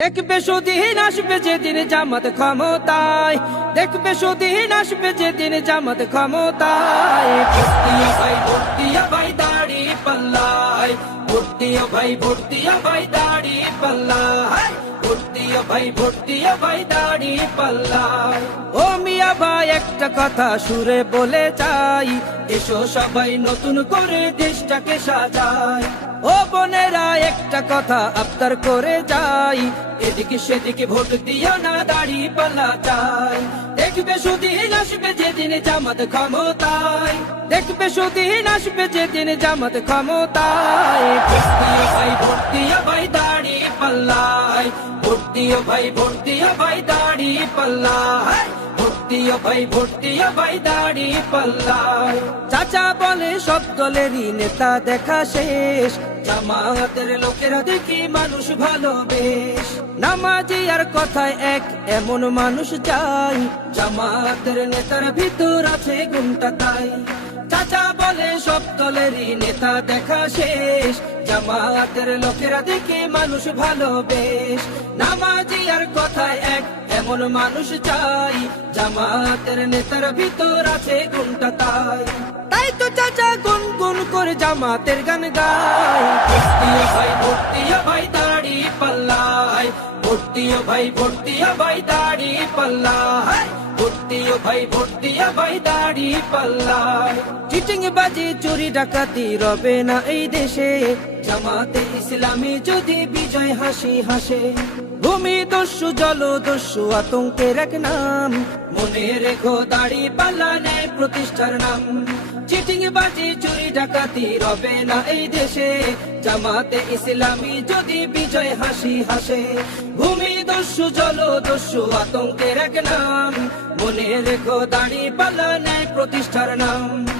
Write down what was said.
দেখবে সুদিন আসবে যেদিন জামাত ক্ষমতায়, দেখবে সুদিন আসবে যেদিন জামাত ক্ষমতায়। ভর্তিয়া ভাই দাড়ি পাল্লায়, ভর্তিয়া ভাই দাড়ি পাল্লায়, ভর্তিয়া ভাই দাড়ি পাল্লায়। ও মিয়া ভাই একটা কথা সুরে বলে যাই, এসো সবাই নতুন করে দেশটাকে সাজাই। ও বোনেরা একটা কথা আবদার করে যাই, এদিকে সেদিকে ভোট দিও না, দাড়ি পাল্লা চাই। দেখবে সুদিন আসবে যেদিন জামাত ক্ষমতায়, দেখবে সুদিন আসবে যেদিন জামাত ক্ষমতায়। ভর্তিয়া ভাই দাড়ি পাল্লায়, ভর্তিয়া ভাই দাড়ি পাল্লায়, ভর্তিয়া ভাই দাড়ি পাল্লায়। চাচা বলে সব দলেরই নেতা দেখা শেষ, জামাতের লোকেরা দেখি মানুষ ভালোবেশ। নামাজি আর কথায় এক এমন মানুষ চাই, জামাতের নেতার ভিতর আছে গুণটা তাই। চাচা বলে সব দলেরই নেতা দেখা শেষ, জামাতের লোকেরা দেখে মানুষ ভালোবেশ। নামাজি আর কথায় এক এমন মানুষ চাই, জামাতের নেতার ভিতর আছে গুণটা তাই। তাই তো চাচা গুনগুন করে জামাতের গান গায়। ভর্তিয়া ভাই দাড়ি পাল্লায়, ভর্তিয়া ভাই দাড়ি পাল্লায়, ভর্তিয়া ভাই দাড়ি পাল্লায়। চিটিং বাজি চুরি ডাকাতি রবে না এই দেশে, জামাতে ইসলামী যদি বিজয় হাসি হাসে। ভূমি দস্যু জল দস্যু আতঙ্কের এক নাম, মনে রেখো দাড়ি পাল্লা নেই প্রতিষ্ঠার নাম। চিটিং বাজি চুরি ডাকাতি রবে না এই দেশে, জামাতে ইসলামী যদি বিজয় হাসি হাসে। ভূমি দস্যু জল দস্যু আতঙ্কের এক নাম, মনে রেখো দাড়ি পাল্লা নেই প্রতিষ্ঠার নাম।